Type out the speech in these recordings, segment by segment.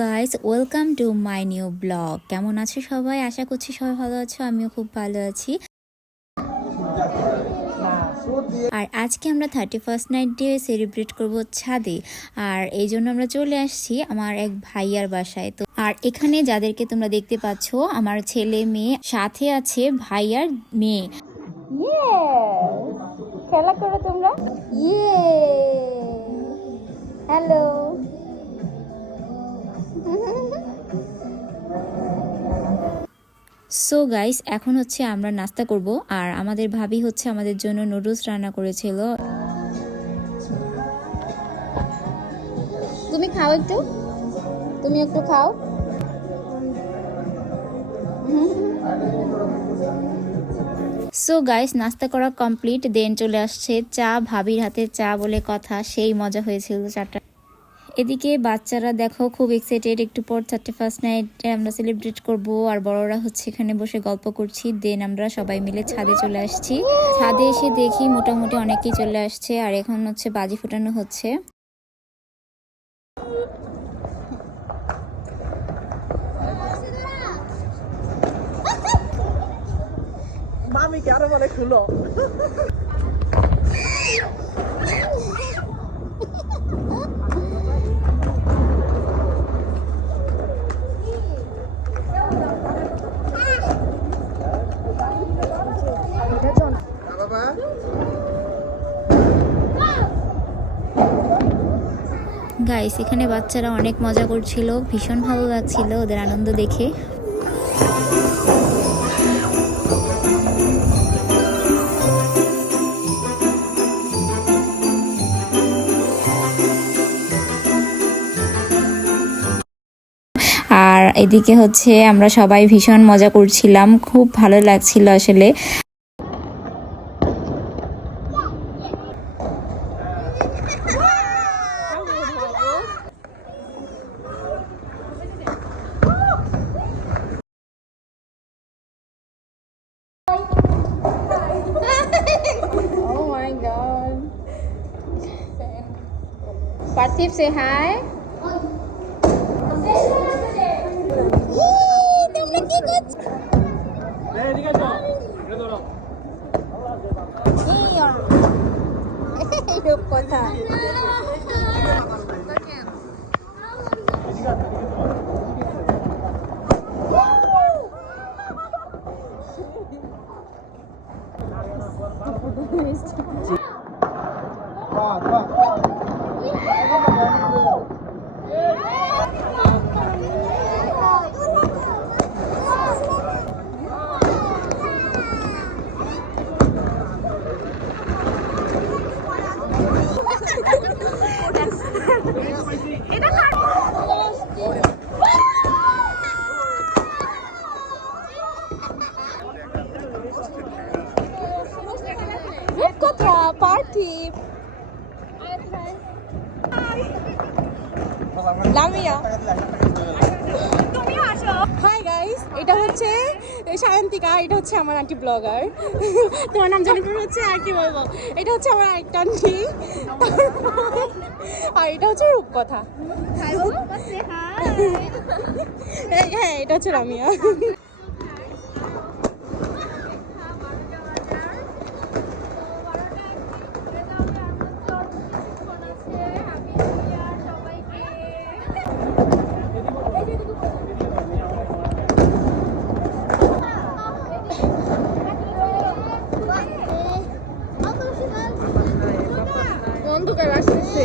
Guys, welcome to my new blog. কেমন আছো সবাই? আশা করছি সবাই ভালো আছো, আমিও খুব ভালো আছি। আর আজকে আমরা 31st নাইট ডে সেলিব্রেট করব ছাদে। আর এই জন্য আমরা চলে আসছি আমার এক ভাইয়ার বাসায়। তো আর এখানে যাদেরকে তোমরা দেখতে পাচ্ছ, আমার ছেলে মেয়ে, সাথে আছে ভাইয়ার মেয়ে। খেলা করো তোমরা। হ্যালো। সো গাইস, এখন হচ্ছে আমরা নাস্তা করব। আর আমাদের ভাবি হচ্ছে আমাদের জন্য নুডলস রান্না করেছিল। তুমি খাও একটু, তুমি একটু খাও। সো গাইস, নাস্তা করা কমপ্লিট। দেন চলে আসছে চা। ভাবির হাতে চা বলে কথা, সেই মজা হয়েছিল চাটা। এদিকে বাচ্চারা দেখো খুব এক্সাইটেড, একটু পর 31st নাইট আমরা সেলিব্রেট করব। আর বড়রা হচ্ছে এখানে বসে গল্প করছি। দেন আমরা সবাই মিলে ছাদে চলে আসছি। ছাদে এসে দেখি মোটামুটি অনেকেই চলে আসছে। আর এখন হচ্ছে বাজি ফুটানো হচ্ছে। মামি কে আরো বলে খুলো। গাইস, এখানে বাচ্চারা অনেক মজা করছিল, ভীষণ ভালো লাগছিল ওদের আনন্দ দেখে। আর এদিকে হচ্ছে আমরা সবাই ভীষণ মজা করছিলাম, খুব ভালো লাগছিল আসলে। Oh my god. Parthiv, say hi. তোমরা কি করছো? এদিকে আসো। এটা ধরো। এই কোথায়? কথা পার্থিব, লামিয়া, হাই গাইস, এটা হচ্ছে সায়ন্তিকা, এটা হচ্ছে আমার আন্টি ব্লগার। তোমার নাম জানি হচ্ছে, আর কি বলবো, এটা হচ্ছে আমার আরেকটা আন্টি। আর এটা হচ্ছে রূপকথা। হ্যাঁ, এটা হচ্ছে লামিয়া। অন্ধকার আসতেছে।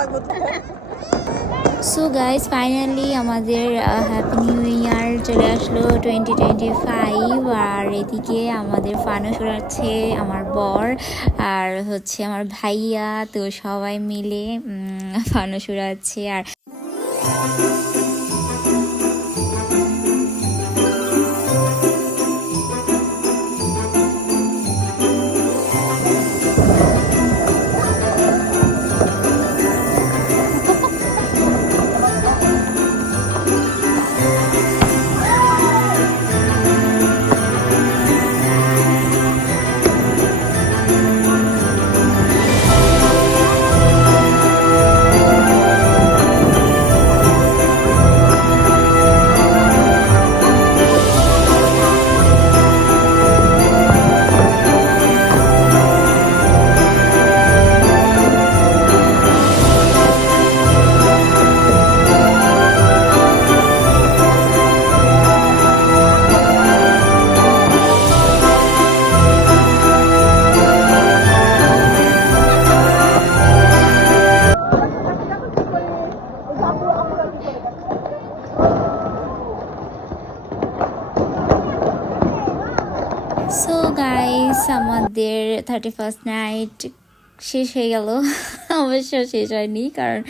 লাগবে তো সো গাইস ফাইনালি আমাদের হ্যাপি নিউ ইয়ার চলে আসলো 2025। আর এদিকে আমাদের ফানুস উড়াচ্ছে আমার বর আর হচ্ছে আমার ভাইয়া, তো সবাই মিলে ফানুস উড়াচ্ছে। আর সো গাইস আমাদের 31st নাইট শেষ হয়ে গেল। অবশ্য শেষ হয়নি, কারণ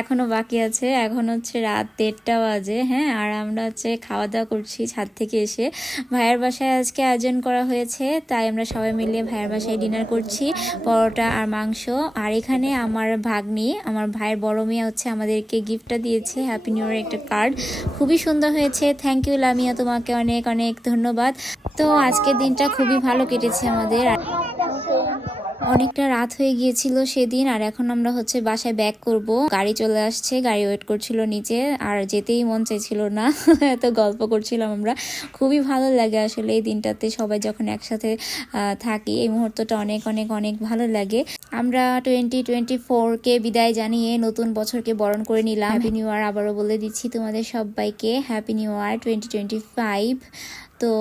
এখনো বাকি আছে। এখন হচ্ছে রাত 1:30 বাজে। হ্যাঁ, আর আমরা হচ্ছে খাওয়া দাওয়া করছি ছাদ থেকে এসে। ভাইয়ের বাসায় আজকে আয়োজন করা হয়েছে, তাই আমরা সবাই মিলে ভাইয়ের বাসায় ডিনার করছি, পরোটা আর মাংস। আর এখানে আমার ভাগ্নি, আমার ভাইয়ের বড় মেয়ে হচ্ছে আমাদেরকে গিফটটা দিয়েছে, হ্যাপি নিউ ইয়ার একটা কার্ড। খুবই সুন্দর হয়েছে, থ্যাংক ইউ লামিয়া, তোমাকে অনেক অনেক ধন্যবাদ। তো আজকের দিনটা খুবই ভালো কেটেছে আমাদের। অনেকটা রাত হয়ে গিয়েছিল সেদিন, আর এখন আমরা হচ্ছে বাসায় ব্যাক করব। গাড়ি চলে আসছে, গাড়ি ওয়েট করছিল নিচে, আর যেতেই মন চাইছিল না। এত গল্প করছিলাম আমরা। খুবই ভালো লাগে আসলে এই দিনটাতে সবাই যখন একসাথে থাকি, এই মুহূর্তটা অনেক অনেক অনেক ভালো লাগে। আমরা 2024-কে বিদায় জানিয়ে নতুন বছরকে বরণ করে নিলাম। হ্যাপি নিউ ইয়ার আবারও বলে দিচ্ছি তোমাদের সবাইকে, হ্যাপি নিউ ইয়ার 2025। তো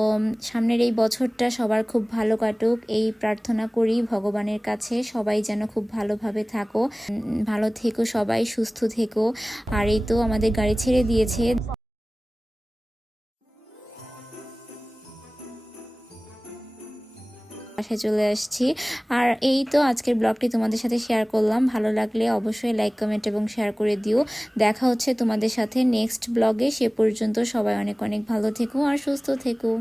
সামনের এই বছরটা সবার খুব ভালো কাটুক, এই প্রার্থনা করি ভগবানের কাছে। সবাই যেন খুব ভালোভাবে থাকো, ভালো থেকো, সবাই সুস্থ থেকো। আর এই তো আমাদের গাড়ি ছেড়ে দিয়েছে, বাসায় চলে আসছি। আর এই তো আজকের ব্লগটি তোমাদের সাথে শেয়ার করলাম। ভালো লাগলে অবশ্যই লাইক, কমেন্ট এবং শেয়ার করে দিও। দেখা হচ্ছে তোমাদের সাথে নেক্সট ব্লগে। সে পর্যন্ত সবাই অনেক অনেক ভালো থেকো আর সুস্থ থেকো।